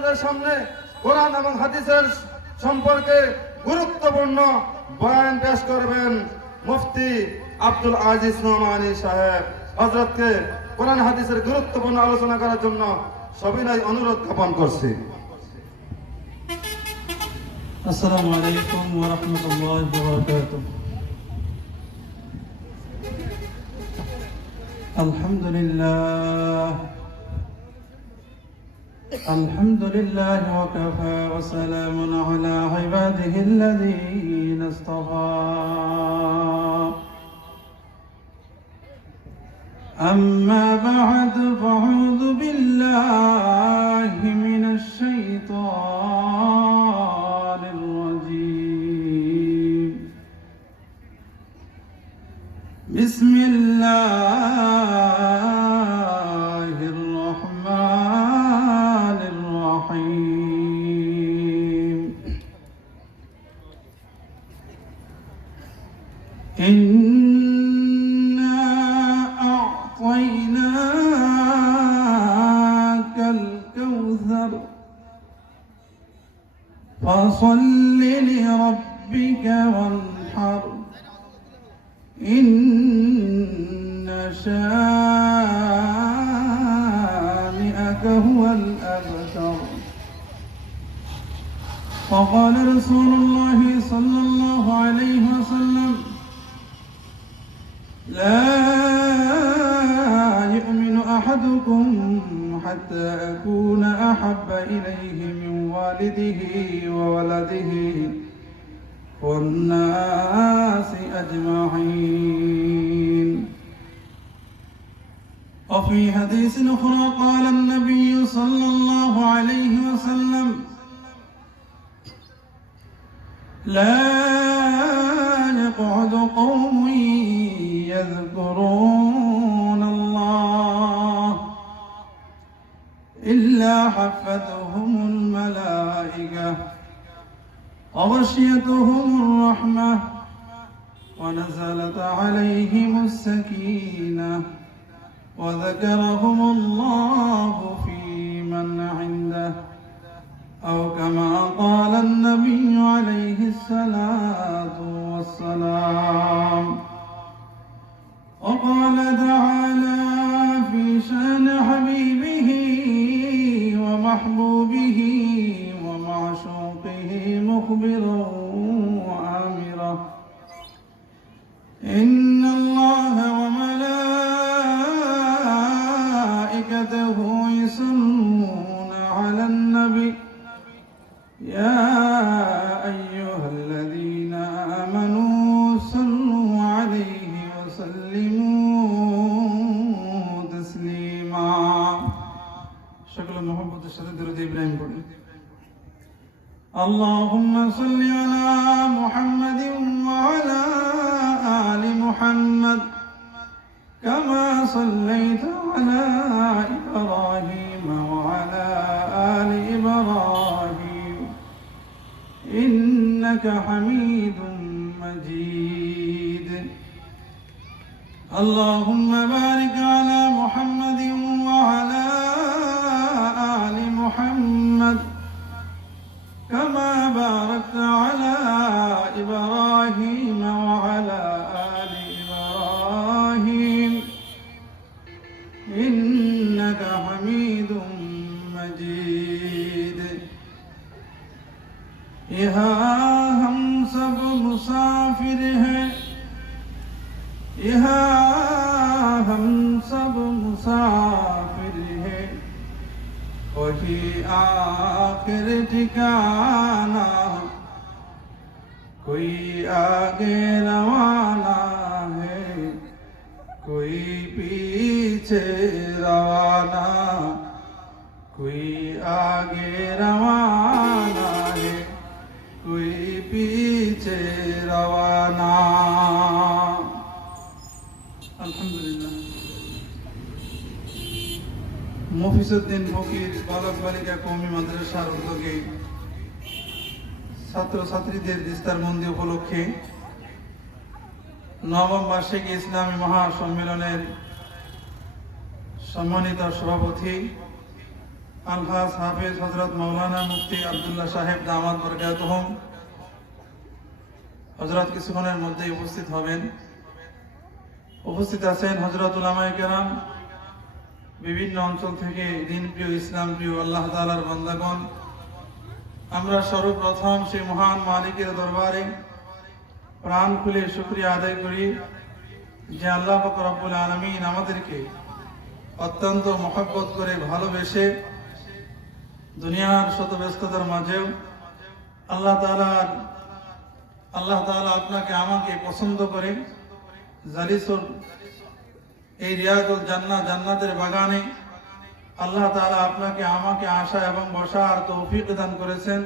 আপনাদের সামনে কোরআন এবং হাদিসের সম্পর্কে গুরুত্বপূর্ণ বয়ান পেশ করবেন মুফতি আব্দুল আজিজ নোমানী সাহেব। হযরতকে কোরআন হাদিসের গুরুত্বপূর্ণ আলোচনা করার জন্য সবিনয় অনুরোধ জ্ঞাপন করছি। আসসালামু আলাইকুম ওয়া রাহমাতুল্লাহি ওয়া বারাকাতুহু। আলহামদুলিল্লাহ ওয়া কাফা ওয়া সালামুন আলা ইবাদিহিল্লাযীনা ইসতাফা। أما بعد فأعوذ بالله من الشيطان الرجيم. بسم الله الرحمن الرحيم. أعطيناك الكوثر فصل لربك وانحر إن شانئك هو الأبتر. وقال رسول الله صلى الله عليه وسلم لا يؤمن أحدكم حتى أكون أحب إليه من والده وولده والناس أجمعين. وفي حديث أخرى قال النبي صلى الله عليه وسلم لا يقعد قوم يذكرون الله إلا حفتهم الملائكة وغشيتهم الرحمة ونزلت عليهم السكينة وذكرهم الله في من عنده أو كما قال النبي عليه الصلاة والسلام. وقال تعالى في شأن حبيبه ومحبوبه ومعشوقه مخبرا وآمرا إن الله وملائكته يصلون على النبي يا أيها الذين آمنوا صلوا عليه وسلموا تسليما. شكل محبة الشديد درود إبراهيم بولي. اللهم صل على محمد وعلى آل محمد كما صليت على إبراهيم وعلى آل إبراهيم إنك حميد مجيد. اللهم بارك على محمد وعلى آل محمد كما باركت على إبراهيم وعلى آل إبراهيم إنك حميد مجيد. यहाँ हम सब मुसाफिर हैं, यहाँ हम सब मुसाफिर हैं, वही आखिर ठिकाना, कोई आगे रवाना है, कोई पीछे रवाना, कोई आगे रवाना है, कोई पीछे रवाना। अल्हम्दुलिल्लाह। মফিজউদ্দিন ফকির বালক বালিকা কওমি মাদ্রাসার উদ্যোগে ছাত্রছাত্রীদের দিস্তার মন্দি উপলক্ষে নবম বার্ষিক ইসলামী মহাসম্মেলনের সম্মানিত সভাপতি আলহাজ হাফেজ হযরত মাওলানা মুফতি আব্দুল্লাহ সাহেব দামাত বরকাতুহুম হযরত কিছুক্ষণের মধ্যেই উপস্থিত হবেন। উপস্থিত আছেন হযরত উলামায়ে কেরাম, বিভিন্ন অঞ্চল থেকে দিনপ্রিয় ইসলাম প্রিয় আল্লাহ তাআলার বান্দাগণ। আমরা সর্বপ্রথম সেই মহান মালিকের দরবারে প্রাণ খুলে শুকরিয়া আদায় করি যে আল্লাহ পাক রব্বুল আলামিন আমাদেরকে অত্যন্ত মহব্বত করে ভালোবেসে দুনিয়ার শত ব্যস্ততার মাঝেও আল্লাহ তাআলা আপনাকে আমাকে পছন্দ করে জালিসুল এই রিয়াজুল জান্নাহ জান্নাতের বাগানে আল্লাহ তাআলা আপনাকে আমাকে আসা এবং বসার তৌফিক দান করেছেন।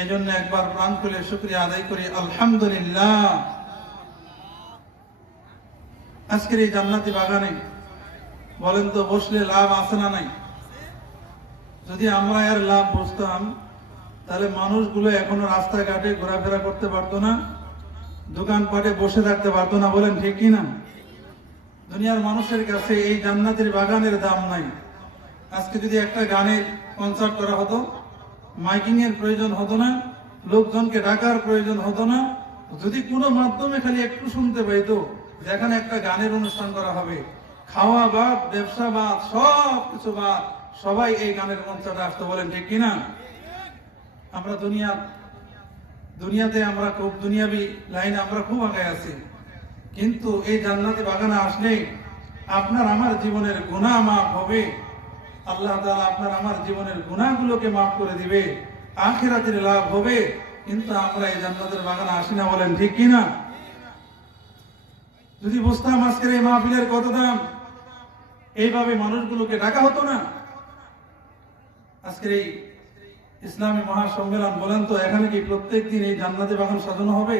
এই জন্য একবার প্রাণ খুলে শুকরিয়া আদায় করি আলহামদুলিল্লাহ। আজকের এই জান্নাতি বাগানে বলেন তো বসলে লাভ আছে না নাই? যদি আমরা এর লাভ বুঝতাম তাহলে মানুষগুলো এখনো রাস্তাঘাটে ঘোরাফেরা করতে পারতো না, দোকানপাটে বসে থাকতে পারতো না। বলেন ঠিক কি না? দুনিয়ার মানুষের কাছে এই জান্নাতের বাগানের দাম নাই। আজকে যদি একটা গানের কনসার্ট করা হতো, মাইকিং এর প্রয়োজন হতো না, লোকজনকে ডাকার প্রয়োজন হতো না, যদি কোনো মাধ্যমে খালি একটু শুনতে পাইতো যেখানে একটা গানের অনুষ্ঠান করা হবে, খাওয়া বাদ, ব্যবসা বাদ, সব কিছু বাদ, সবাই এই গানের কনসার্টে আসতো। বলেন ঠিক কিনা? আমরা দুনিয়াতে আমরা খুব দুনিয়াবি লাইনে আমরা খুব আগে আছি, কিন্তু এই জান্নাতি বাগানে আসলে আপনার আমার জীবনের গুনাহ মাফ হবে। আল্লাহ তাআলা আপনার আমার জীবনের গুনাহগুলোকে মাফ করে দিবে, আখিরাতের লাভ হবে। কিন্তু আমরা এই জান্নাতের বাগানে আসি না। বলেন ঠিক কিনা? যদি বুঝতাম আজকের এই মাহফিলের কত দাম, এইভাবে মানুষগুলোকে ডাকা হতো না। আজকের এই ইসলামী মহাসম্মেলন, বলেন তো এখানে কি প্রত্যেকদিন এই জান্নাতি বাগান সাজানো হবে?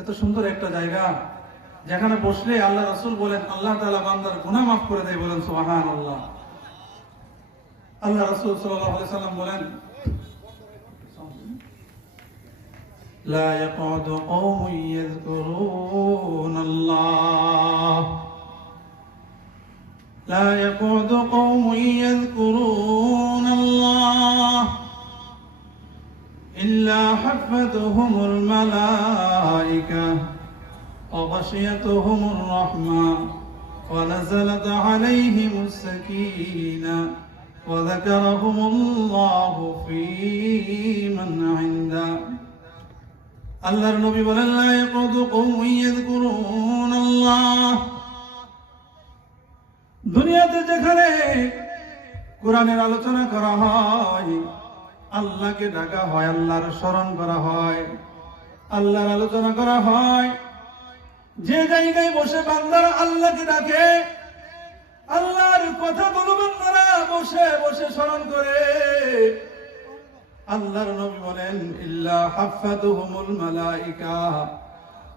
এত সুন্দর একটা জায়গা যেখানে বসলে আল্লাহ রাসূল বলেন আল্লাহ তাআলা বান্দার গুনাহ মাফ করে দেয়। বলেন সুবহানাল্লাহ। আল্লাহ রাসূল সাল্লাল্লাহু আলাইহি সাল্লাম বলেন لا يقعد قوم يذكرون الله لا يقعد قوم يذكرون الله إلا حفتهم الملائكة وغشيتهم الرحمة ونزلت عليهم السكينة وذكرهم الله في من عنده। আল্লাহর নবী বলেন লা ইয়াকুদু কওমুন ইয়াযকুরুনাল্লাহ। দুনিয়াতে যেখানে কোরআনের আলোচনা করা হয়, আল্লাহকে ডাকা হয়, আল্লাহর স্মরণ করা হয়, আল্লাহর আলোচনা করা হয়, যে জায়গায় বসে বান্দারা আল্লাহকে ডাকে, আল্লাহর কথাগুলো বান্দারা বসে বসে স্মরণ করে, আল্লাহর নবী বলেন ইল্লা হাফাতুহুমুল মালাইকা,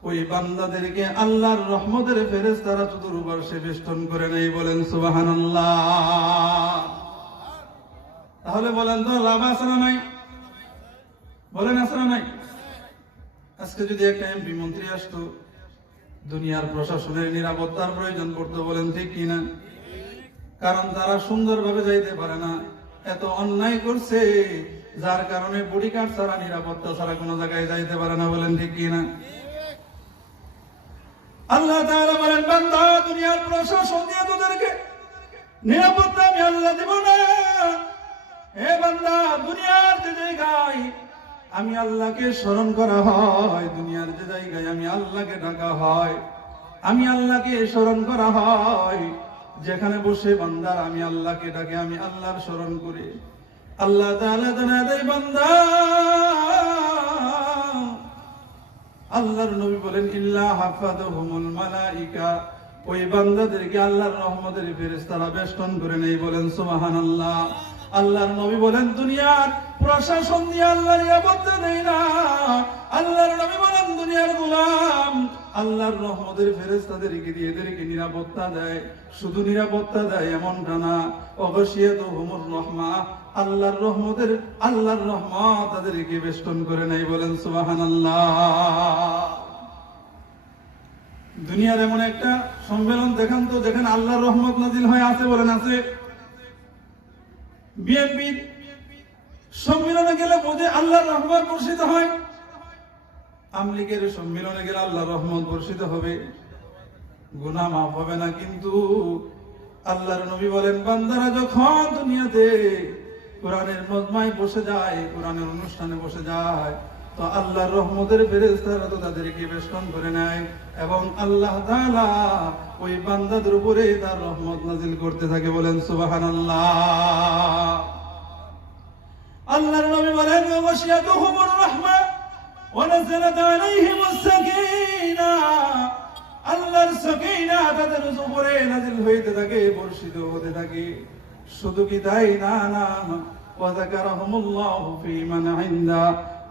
ওই বান্দাদেরকে আল্লাহর রহমতের ফেরেশতারা চতুর্পার্শ্বে বেষ্টন করে নেই। বলেন সুবহানাল্লাহ। তাহলে বলেন তো লাভ আছে না নাই? বলেন আছে না নাই? আজকে যদি একটা এমপি মন্ত্রী আসতো, দুনিয়ার প্রশাসনের নিরাপত্তার প্রয়োজন পড়তো। বলেন ঠিক কিনা? কারণ তারা সুন্দরভাবে যাইতে পারে না, এত অন্যায় করছে, যার কারণে বডিগার্ড ছাড়া, নিরাপত্তা ছাড়া কোনো জায়গায় যাইতে পারে না। বলেন ঠিক কিনা? আল্লাহ তাআলা বলেন বান্দা দুনিয়ার প্রশাসন দিয়ে তোদেরকে নিরাপত্তা আমি আল্লাহ দেব না। হে বান্দা, দুনিয়ার যে জায়গায় আমি আল্লাহকে স্মরণ করা হয়, দুনিয়ার যে জায়গায় আমি আল্লাহকে ডাকা হয়, আমি আল্লাহকে স্মরণ করা হয়, যেখানে বসে বান্দার আমি আল্লাহকে ডাকে, আমি আল্লাহর স্মরণ করি, আল্লাহ তাআলা জানায় দেয় বান্দা। আল্লাহর নবী বলেন ইল্লা হাফাতুহুমুল মালাইকা, ওই বান্দাদেরকে আল্লাহর রহমতের ফেরেশতারা বেষ্টন করে নেই। বলেন সুবহানাল্লাহ। আল্লাহর নবী বলেন দুনিয়ার প্রশাসন দিয়ে আল্লাহর নিরাপত্তা দেয় না। আল্লাহর নবী বলেন দুনিয়ার গোলাম আল্লাহর রহমতের ফেরেশতাদেরকে দিয়ে এদেরকে নিরাপত্তা দেয়। শুধু নিরাপত্তা দেয় এমনটা না, ওয়াগশিয়াতুহুমুর রাহমা, আল্লাহর রহমত তাদেরকে বেষ্টন করে নেই। বলেন সুবহানাল্লাহ। দুনিয়ার এমন একটা সম্মেলন দেখান তো যেখানে আল্লাহর রহমত নাজিল হয়, আছে? বলেন আছে? বিএনপির সম্মেলনে গেলে বোঝে আল্লাহর রহমত বর্ষিত হয়, আমলিগের সম্মেলনে গেলে আল্লাহর রহমত বর্ষিত হবে, গুনাহ মাফ হবে না। কিন্তু আল্লাহর নবী বলেন, বান্দারা যখন দুনিয়াতে কোরআনের মজমায় বসে যায়, কোরআনের অনুষ্ঠানে বসে যায়, তো আল্লাহর রহমতের ফেরেশতারা তো তাদেরকে বেষ্টন করে নেয় এবং আল্লাহ তাআলা ওই বান্দাদের উপরে তার রহমত নাজিল করতে থাকে। বলেন সুবহানাল্লাহ। আল্লাহর নবী বলেন, ওয়াশিয়াতুহুমুর রাহমা ওয়া নাযালাত আলাইহিমুস সাকিনাহ, আল্লাহর সাকিনা তাদের উপরে নাজিল হইতে থাকে, বর্ষিত হতে থাকে। শুধু কি তাই না, ওয়া যাকারাহুমুল্লাহু ফী মান ইনদা,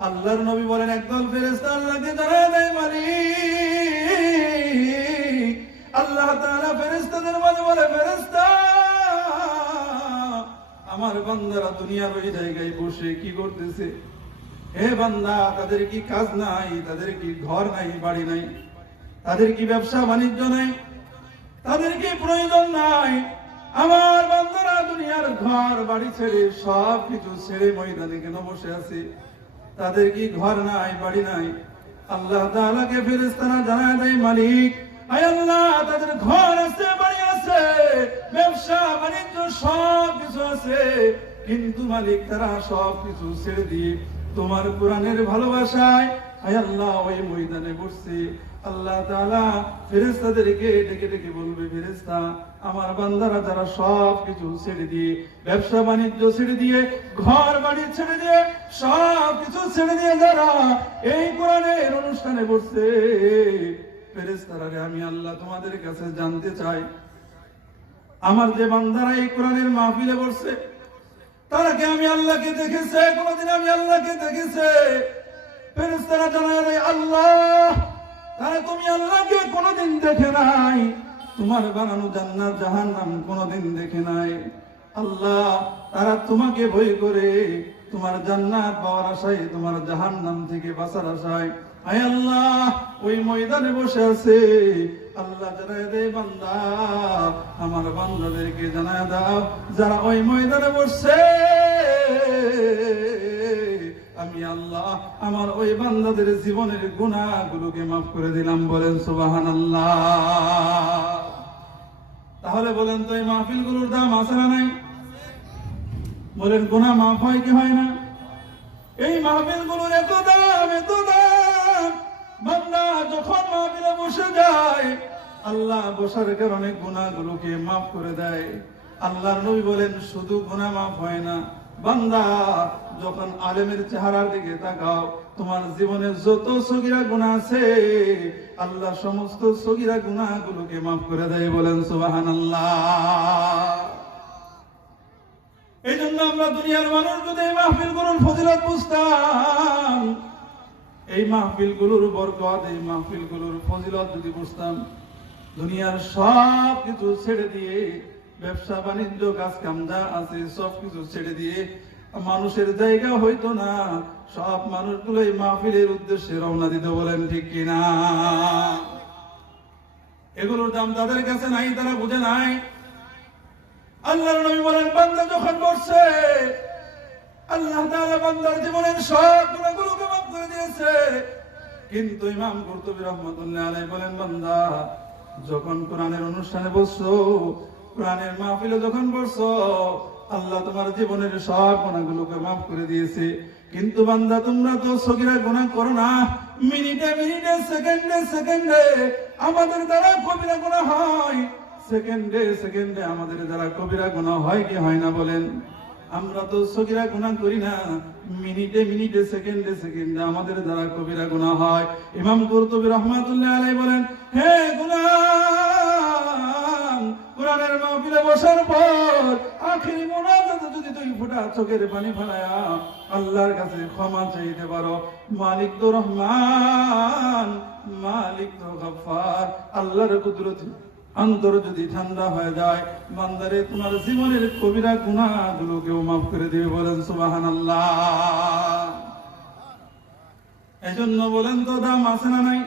আল্লাহর নবী বলেন, একদল ফেরেশতা আল্লাহকে জানায় দেয়, মালিক। আল্লাহ তাআলা ফেরেশতাদের মাঝে বলে, ফেরেশতা, আমার বান্দারা দুনিয়ার ওই জায়গায় বসে কি করতেছে? হে বান্দা, তাদের কি কাজ নাই? তাদের কি ঘর নাই, বাড়ি নাই? তাদের কি ব্যবসা বাণিজ্য নাই? তাদের কি প্রয়োজন নাই? আমার বান্দারা দুনিয়ার ঘর বাড়ি ছেড়ে সব কিছু ছেড়ে ময়দানে কেন বসে আছে? তাদের কি ঘর নাই, বাড়ি নাই? আল্লাহ তাআলাকে ফেরেশতারা জানায় দেয়, মালিক, আয় আল্লাহ, তাদের ঘর আছে, বাড়ি আছে, ব্যবসা বাণিজ্য সব কিছু আছে, কিন্তু মালিক তারা সব কিছু ছেড়ে দিয়ে তোমার কোরআনের ভালোবাসায় আয় আল্লাহ ওই ময়দানে বসছে। আল্লাহ তাআলা ফেরেশতাদেরকে ডেকে ডেকে বলবে, ফেরেশতা, আমার বান্দারা যারা সব কিছু ছেড়ে দিয়ে, ব্যবসা বাণিজ্য ছেড়ে দিয়ে, ঘর বাড়ি ছেড়ে দিয়ে, সব কিছু ছেড়ে দিয়ে যারা এই কোরআনের অনুষ্ঠানে বসছে, ফেরেশতারা, আমি আল্লাহ তোমাদের কাছে জানতে চাই, আমার যে বান্দারা এই কোরআনের মাহফিলে বসছে, তারা কি আমি আল্লাহকে দেখেছে? কোনদিন আমি আল্লাহকে দেখেছে? ফেরেশতারা জানায় দেয়, আল্লাহ, তারা তুমি আল্লাহকে কোনদিন দেখে নাই, তোমার বানানো জান্নাত জাহান্নাম কোনদিন দেখে নাই। আল্লাহ, তারা তোমাকে ভয় করে তোমার জান্নাত পাওয়ার আশায়, তোমার জাহান্নাম থেকে বাঁচার আশায় আয় আল্লাহ ওই ময়দানে বসে আছে। আল্লাহ জানায় দেয়, বান্দা, আমার বান্দাদেরকে জানায় দাও, যারা ওই ময়দানে বসছে, আমি আল্লাহ আমার ওই বান্দাদের জীবনের গুনাহগুলোকে মাফ করে দিলাম। বলেন সুবহানাল্লাহ। তাহলে বলেন তো, এই মাহফিলগুলোর দাম আছে না নাই? বলেন, গুনাহ মাফ হয় কি হয় না? এই মাহফিলগুলোর এত দাম, এত দাম। বান্দা যখন মাহফিলে বসে যায়, আল্লাহ বসার কারণে গুনাহগুলোকে মাফ করে দেয়। আল্লাহর নবী বলেন, শুধু গুনাহ মাফ হয় না, বান্দা যখন আলেমের চেহারার দিকে তাকাও, তোমার জীবনের যত সগীরা গুনাহ আছে, আল্লাহ সমস্ত সগীরা গুনাহগুলোকে মাফ করে দেয়। বলেন সুবহানাল্লাহ। এই জন্য আমরা দুনিয়ার মানুষ যদি এই মাহফিলগুলোর ফজিলত বুঝতাম, এই মাহফিলগুলোর বরকত, এই মাহফিলগুলোর ফজিলত যদি বুঝতাম, দুনিয়ার সব কিছু ছেড়ে দিয়ে, ব্যবসা বাণিজ্য কাজ কাম যা আছে সব কিছু ছেড়ে দিয়ে, মানুষের জায়গা হইতো না, সব মানুষগুলো এই মাহফিলের উদ্দেশ্যে রওনা দিত। বলেন ঠিক কিনা? এগুলোর দাম তাদের কাছে নাই, তারা বুঝে নাই। আল্লাহর নবী বলেন, বান্দা যখন বসছে, আল্লাহ তাআলা বান্দার জীবনের সব গুনাহগুলোকে মাফ করে দিয়েছে। কিন্তু ইমাম কুরতুবী রাহমাতুল্লাহ আলাইহি বলেন, বান্দা যখন কোরআনের অনুষ্ঠানে বসছো, কোরআনের মাহফিলে যখন বসছো, আল্লাহ তোমার জীবনের সব গুনাহগুলোকে মাফ করে দিয়েছে। কিন্তু বান্দা, তোমরা তো সগীরা গুনাহ করো না, মিনিটে মিনিটে, সেকেন্ডে সেকেন্ডে আমাদের দ্বারা কবিরা গুনাহ হয়। সেকেন্ডে সেকেন্ডে আমাদের দ্বারা কবিরা গুনাহ হয় কি হয় না? বলেন, আমরা তো সগীরা গুনাহ করি না, মিনিটে মিনিটে, সেকেন্ডে সেকেন্ডে আমাদের দ্বারা কবিরা গুনাহ হয়। ইমাম কুরতুবী রাহমাতুল্লাহ আলাইহি বলেন, হে গুলাম, কোরআনের মাহফিলে বসার পর আখিরি মুনাজাতে যদি দুই ফোঁটা চোখের পানি ফেলায়া আল্লাহর কাছে ক্ষমা চাইতে পারো, মালিক তো রহমান, মালিক তো গফফার, আল্লাহর কুদরত অন্তর যদি ঠান্ডা হয়ে যায়, বান্দারে তোমার জীবনের কবিরা গুনাহগুলোকেও মাফ করে দিবে। বলেন সুবহানাল্লাহ। এজন্য বলেন তো, দাম আছে না নাই?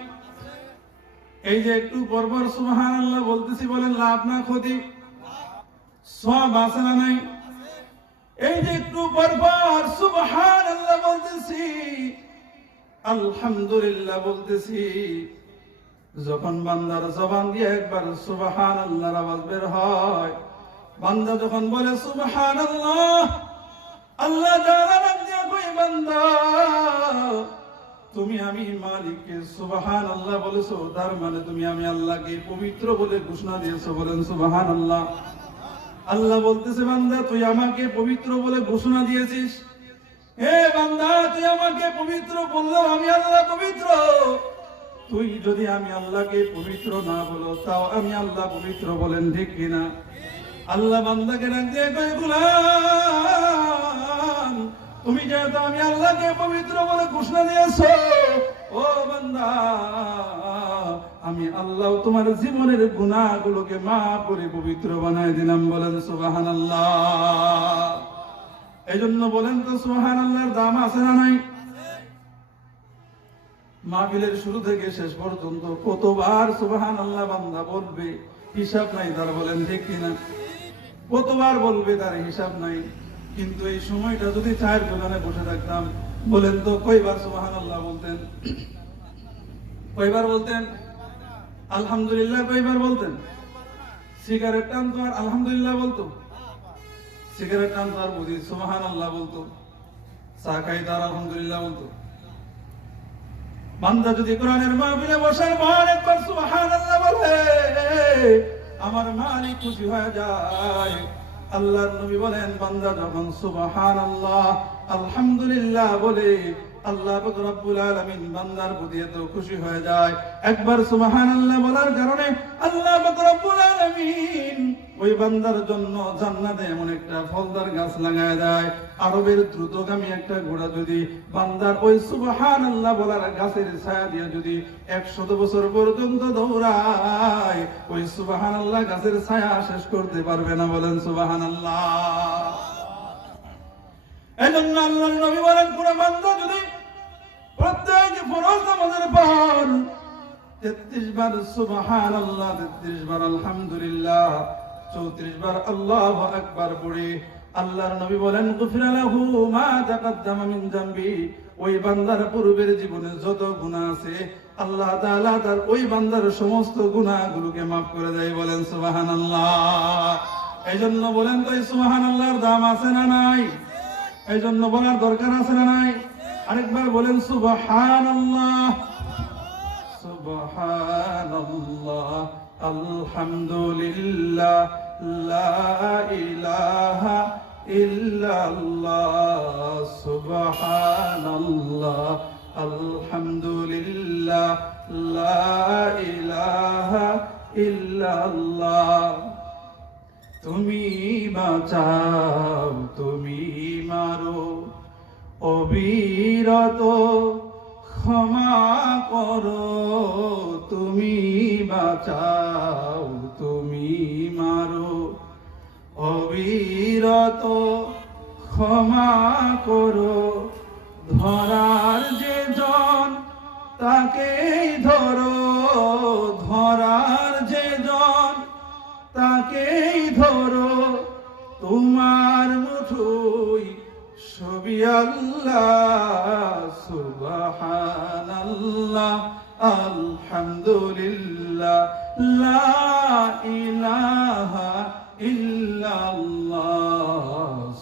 এই যে একটু পরপর সুবহানাল্লাহ বলতেছি, বলেন লাভ না ক্ষতি? সওয়াব আছে না নাই? এই যে একটু পরপর সুবহানাল্লাহ বলতেছি, আলহামদুলিল্লাহ বলতেছি, যখন বান্দার জবান দিয়ে একবার সুবহানাল্লাহর আওয়াজ বের হয়, বান্দা যখন বলে সুবহানাল্লাহ, আল্লাহ তাআলা ডাক দিয়ে কই, বান্দা তুমি আমি মালিককে সুবহানাল্লাহ বলেছো, তার মানে তুমি আমি আল্লাহকে পবিত্র বলে ঘোষণা দিয়েছো। বলেন সুবহানাল্লাহ। আল্লাহ বলতেছে, বান্দা তুই আমাকে পবিত্র বলে ঘোষণা দিয়েছিস। হে বান্দা, তুই আমাকে পবিত্র বললেও আমি আল্লাহ পবিত্র। তুই যদি আমি আল্লাহকে পবিত্র না বলো, তাও আমি আল্লাহ পবিত্র। বলেন ঠিক কিনা? আল্লাহ বান্দাকে ডাক দিয়ে কয়, গোলাম তুমি যেহেতু আমি আল্লাহকে পবিত্র বলে ঘোষণা দিয়েছো, ও বান্দা আমি আল্লাহ তোমার জীবনের গুনাহগুলোকে মাফ করে পবিত্র বানায় দিলাম। বলেন সুবহানাল্লাহ। এই জন্য বলেন তো সুবহানাল্লাহর দাম আছে না নাই? মাহফিলের শুরু থেকে শেষ পর্যন্ত কতবার সুবহানাল্লাহ বান্দা বলবে, হিসাব নাই তার। বলেন ঠিক কিনা? কতবার বলবে তার হিসাব নাই। কিন্তু এই সময়টা যদি চায়ের দোকানে বসে থাকতাম, বলেন তো কয়বার সুবহানাল্লাহ বলতেন? কয়বার বলতেন? আলহামদুলিল্লাহ কয়বার বলতেন? সিগারেট টান তো আর আলহামদুলিল্লাহ বলতো? সিগারেট টান তো আর বুঝি সুবহানাল্লাহ বলতো? চা খাই তার আলহামদুলিল্লাহ বলতো? বান্দা যদি কোরআনের মাহফিলে বসার পর একবার সুবহানাল্লাহ বলে, আমার মালিক খুশি হয়ে যায়। আল্লাহর নবী বলেন, বান্দা যখন সুবহানাল্লাহ আলহামদুলিল্লাহ বলে, আল্লাহ পাক রব্বুল আলামিন বান্দার প্রতি এত খুশি হয়ে যায়। একবার সুবহানাল্লাহ বলার কারণে আল্লাহ পাক রব্বুল আলামিন ওই বান্দার জন্য জান্নাতে এমন একটা ফলদার গাছ লাগায় দেয়। আরবের দ্রুতগামী একটা ঘোড়া যদি বান্দার ওই সুবহানাল্লাহ বলার গাছের ছায়া দিয়ে যদি 100 বছর পর্যন্ত দৌড়ায়, ওই সুবহানাল্লাহ গাছের ছায়া শেষ করতে পারবে না। বলেন সুবহানাল্লাহ। এজন্য আল্লাহর নবী বলেন, কোন বান্দা যদি প্রত্যেক ফরজ নামাজের পর 33 বার সুবহানাল্লাহ, 33 বার আলহামদুলিল্লাহ, 34 বার আল্লাহু আকবার পড়ে, আল্লাহর নবী বলেন, গুফিরা লাহু মা তাকাদ্দামা মিন যামবি, ওই বান্দার পূর্বের জীবনে যত গুনাহ আছে আল্লাহ তাআলা তার ওই বান্দার সমস্ত গুনাহগুলোকে maaf করে দেয়। বলেন সুবহানাল্লাহ। এইজন্য বলেন তো এই সুবহানাল্লাহর দাম আছে না নাই? এইজন্য বলার দরকার আছে না নাই? আরেকবার বলেন সুবহানাল্লাহ। সুবহানাল্লাহ, আলহামদুলিল্লাহ, লা ইলাহা ইল্লাল্লাহ, সুবহানাল্লাহ, আলহামদুলিল্লাহ, লা ইলাহা ইল্লাল্লাহ। তুমি বাঁচাও, তুমি মারো, অবিরত ক্ষমা করো। তুমি বাঁচাও, তুমি মারো, অবিরত ক্ষমা করো। ধরার যে জন তাকেই ধরো, ধরার যে জন তাকেই ধরো। তোমার মুঠোয় সবই আল্লাহ। সুবহানাল্লাহ, আলহামদুলিল্লাহ, লা ইলাহা ইল্লাল্লাহ,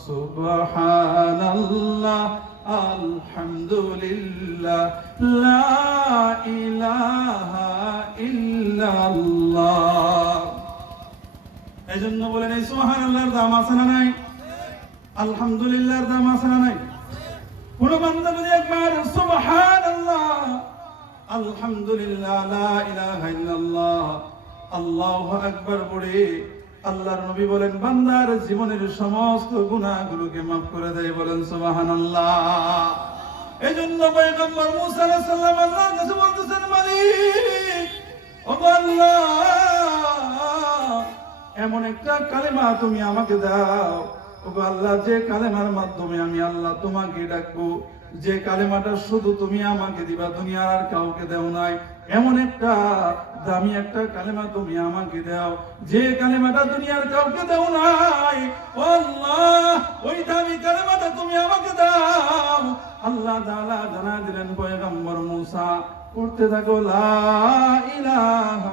সুবহানাল্লাহ, আলহামদুলিল্লাহ, লা ইলাহা ইল্লাল্লাহ। এইজন্য বলেন, এই সুবহানাল্লাহর দাম আছে না নাই? আলহামদুলিল্লাহর দাম আছে না নাই? কোন বান্দা যদি একবার সুবহানাল্লাহ, আলহামদুলিল্লাহ, লা ইলাহা ইল্লাল্লাহ, আল্লাহু আকবার পড়ে, আল্লাহর নবী বলেন বান্দার জীবনের সমস্ত গুনাহগুলোকে maaf করে দেয়। বলেন সুবহানাল্লাহ। এইজন্য পয়গম্বর মুসা আলাইহিস সালাম আল্লাহর কাছে বলতেছেন, মালিক ও আল্লাহ, এমন একটা কালেমা তুমি আমাকে দাও, ও আল্লাহ, যে কালেমার মাধ্যমে আমি আল্লাহ তোমাকে ডাকবো, যে কালেমাটা শুধু তুমি আমাকে দিবা, দুনিয়ার আর কাউকে দেও নাই। এমন একটা দামি একটা কালেমা তুমি আমাকে দাও, যে কালেমাটা দুনিয়ার কাউকে দেও নাই। ও আল্লাহ, ওই দামি কালেমাটা তুমি আমাকে দাও। আল্লাহ তাআলা জানা দিলেন পয়গম্বর মূসা, পড়তে থাকো লা ইলাহা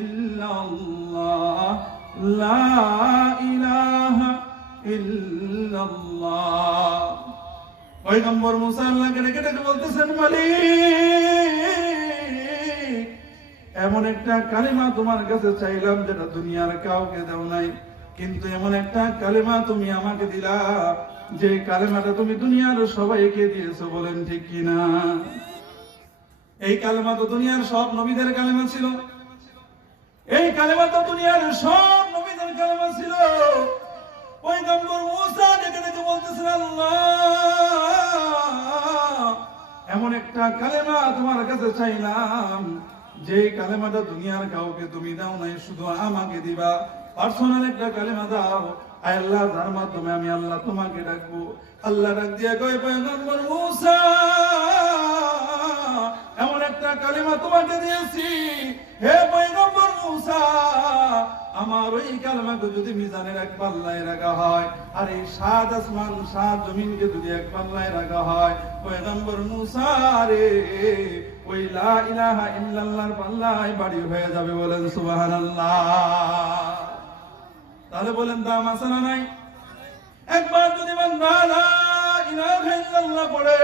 ইল্লাল্লাহ, লা ইলাহা ইল্লাল্লাহ। পয়গম্বর মূসা আল্লাহকে ডেকে ডেকে বলতেছেন, মালিক, এমন একটা কালিমা তোমার কাছে চাইলাম যেটা দুনিয়ার কাউকে দাও নাই, কিন্তু এমন একটা কালিমা তুমি আমাকে দিলা, যে কালিমাটা তুমি দুনিয়ার সবাইকে দিয়েছো। বলেন ঠিক কিনা? এই কালিমা তো দুনিয়ার সব নবীদের কালিমা ছিল। এই কালিমা তো দুনিয়ার সব নবীদের কালিমা ছিল। পয়গম্বর মূসা ডেকে ডেকে বলতেছেন, আল্লাহ, এমন একটা কালেমা তোমার কাছে চাইলাম, যে কালেমাটা দুনিয়ার কাউকে তুমি দাও নাই, শুধু আমাকে দিবা। পার্সোনাল একটা কালেমা দাও, আয় আল্লাহ, যার মাধ্যমে আমি আল্লাহ তোমাকে ডাকবো। আল্লাহ ডাক দিয়ে কয়, পয়গম্বর মূসা, এমন একটা কালেমা তোমাকে দিয়েছি, হে পয়গম্বর মূসা, আমার ওই কালেমাকে যদি মিজানের এক পাল্লায় রাখা হয়, আর এই 7 আসমান 7 জমিনকে যদি এক পাল্লায় রাখা হয়, পয়গম্বর মূসা রে, ওই লা ইলাহা ইল্লাল্লাহর পাল্লায় বাড়ি হয়ে যাবে। বলেন সুবহানাল্লাহ। তাহলে বলেন দাম আছে না নাই? একবার যদি বান্দা লা ইলাহা ইল্লাল্লাহ পড়ে,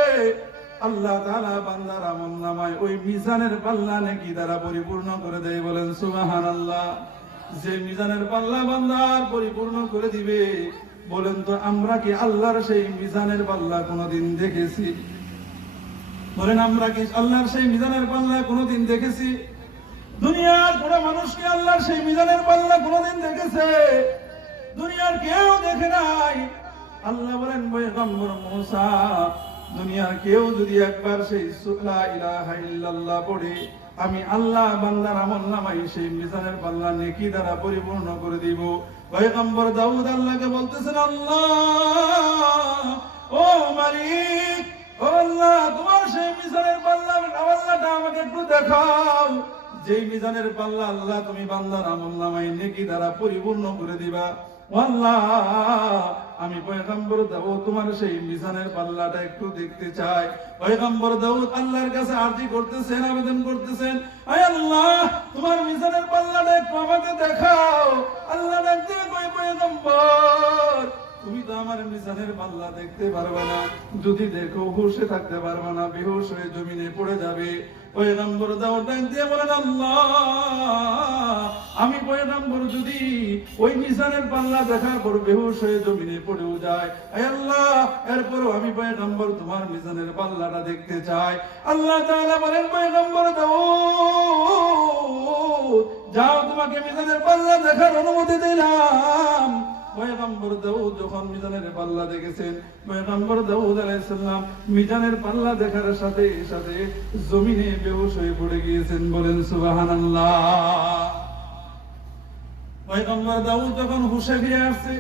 আল্লাহ তাআলা বান্দার আমলনামায় ওই মিজানের পাল্লা নেকি দ্বারা পরিপূর্ণ করে দেয়। বলেন সুবহানাল্লাহ। যে মিজানের পাল্লা বান্দার পরিপূর্ণ করে দিবে, বলেন তো আমরা কি আল্লাহর সেই মিজানের পাল্লা কোনোদিন দেখেছি? বলেন আমরা কি আল্লাহর সেই মিজানের পাল্লা কোনোদিন দেখেছি? দুনিয়ার কোন মানুষ কি আল্লাহর সেই মিজানের পাল্লা কোনোদিন দেখেছে? দুনিয়ার কেউ দেখে নাই। আল্লাহ বলেন, পয়গম্বর মূসা, দুনিয়ার কেউ যদি একবার সেই লা ইলাহা ইল্লাল্লাহ পড়ে, আমি আল্লাহ বান্দার আমলনামায় সেই মিজানের পাল্লা নেকি দ্বারা পরিপূর্ণ করে দিব। পয়গম্বর দাউদ আল্লাহকে বলতেছেন, আল্লাহ, ও মালিক, ও আল্লাহ, তোমার সেই মিজানের পাল্লাটা আমাকে একটু দেখাও, যেই মিজানের পাল্লা আল্লাহ তুমি বান্দার আমলনামায় নেকি দ্বারা পরিপূর্ণ করে দিবা। আল্লাহ, আমি পয়গম্বর দাউদ তোমার সেই মিজানের পাল্লাটা একটু দেখতে চাই। পয়গম্বর দাউদ আল্লাহর কাছে আরজি করতেছেন, আবেদন করতেছেন, আয় আল্লাহ, তোমার মিজানের পাল্লাটা একটু আমাকে দেখাও। আল্লাহ ডাকতে কই, পয়গম্বর, তুমি তো আমার মিজানের পাল্লা দেখতে পারবে না, যদি দেখো হুঁশে থাকতে পারবে না, বেহুশ হয়ে জমিনে পড়ে যাবে। পয়গম্বর দাউদ ডাক দিয়ে বলেন, আল্লাহ, আমি পয়গম্বর যদি ওই মিজানের পাল্লা দেখার পর বেহুশ হয়ে জমিনে পড়েও যায়, আয় আল্লাহ, এরপরও আমি পয়গম্বর তোমার মিজানের পাল্লাটা দেখতে চাই। আল্লাহ তাআলা বলেন, পয়গম্বর দাউদ, যাও, তোমাকে মিজানের পাল্লা দেখার অনুমতি দিলাম। পয়গম্বর দাউদ যখন মিজানের পাল্লা দেখেছেন, পয়গম্বর দাউদ আলাইহিস সালাম মিজানের পাল্লা দেখার সাথে সাথে জমিনে বেহুশ হয়ে পড়ে গিয়েছেন। বলেন সুবহানাল্লাহ। পয়গম্বর দাউদ যখন হুঁশে ফিরে আসছে,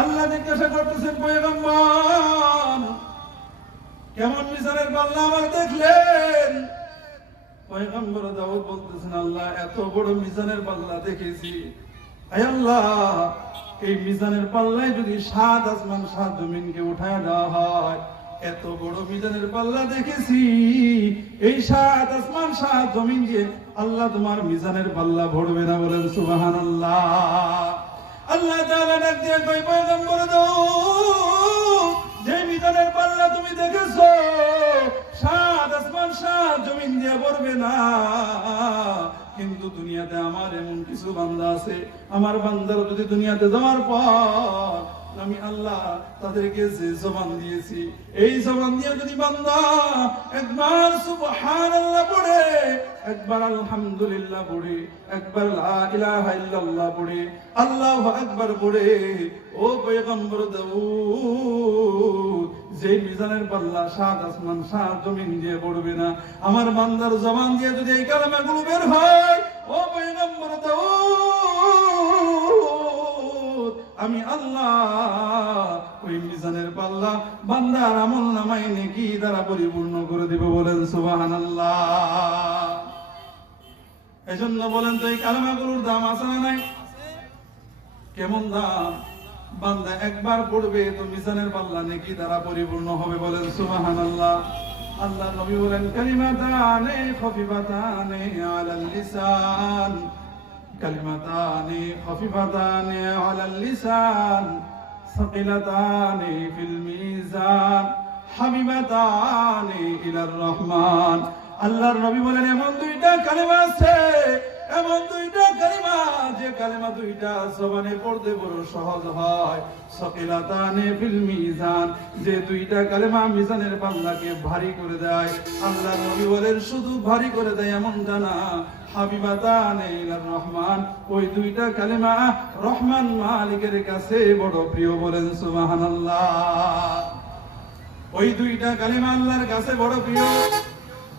আল্লাহ জিজ্ঞাসা করতেছেন, পয়গম্বর, কেমন মিজানের পাল্লা আমার দেখলেন? পয়গম্বর দাউদ বলতেছেন, আল্লাহ, এত বড় মিজানের পাল্লা দেখেছি। আয় আল্লাহ, এই মিজানের পাল্লায় যদি 7 আসমান 7 জমিনকে উঠায় দেওয়া হয়, এত বড় মিজানের পাল্লা দেখেছি, এই 7 আসমান 7 জমিন দিয়ে আল্লাহ তোমার মিজানের পাল্লা ভরবে না। বলেন সুবহানাল্লাহ। আল্লাহ তাআলা ডাক দিয়ে কই, পয়গম্বর দাউদ, যে মিজানের পাল্লা তুমি দেখেছো 7 আসমান 7 জমিন দিয়ে ভরবে না, কিন্তু দুনিয়াতে আমার এমন কিছু বান্দা আছে, আমার বান্দারা যদি দুনিয়াতে যাওয়ার পর আমি আল্লাহ তাদেরকে যে জবান দিয়েছি, এই জবান দিয়ে যদি বান্দা একবার সুবহানাল্লাহ পড়ে, একবার আলহামদুলিল্লাহ পড়ে, একবার লা ইলাহা ইল্লাল্লাহ পড়ে, আল্লাহু আকবার পড়ে, ও পয়গম্বর দাউদ, যে মিজানের পাল্লা 7 আসমান 7 জমিন দিয়ে পড়বে না, আমার বান্দার জবান দিয়ে যদি এই কালেমাগুলো বের হয়, ও পয়গম্বর দাউদ, আমি আল্লাহ ওই মিজানের পাল্লা বান্দার আমল নামায় নেকি দ্বারা পরিপূর্ণ করে দিব। বলেন সুবহানাল্লাহ। এজন্য বলেন তো এই কালেমাগুলোর দাম আছে না নাই? কেমন দাম? বান্দা একবার পড়বে তো মিজানের পাল্লা নেকি দ্বারা পরিপূর্ণ হবে। বলেন সুবহানাল্লাহ। আল্লাহ নবী বলেন কালিমাতানে খফিফাতানে আলাল লিসান, কালিমাতানে খফিফাতানে আলাল লিসান সাকিলাতানে ফিল মিজান হাবিবাতানে ইলার রহমান। আল্লাহর নবী বলেন এমন দুইটা কালিমা আছে, এমন দুইটা কালিমা যে কালিমা দুইটা জবানে পড়তে বড় সহজ হয়। সাকিলাতানে ফিল মিজান, যে দুইটা কালিমা মিজানের পাল্লাকে ভারী করে দেয়। আল্লাহর নবী বলেন শুধু ভারী করে দেয় এমনটা না, হাবিবাতানে ইলার রহমান, ওই দুইটা কালিমা রহমান মালিকের কাছে বড় প্রিয়। বলেন সুবহানাল্লাহ। ওই দুইটা কালিমা আল্লাহর কাছে বড় প্রিয়।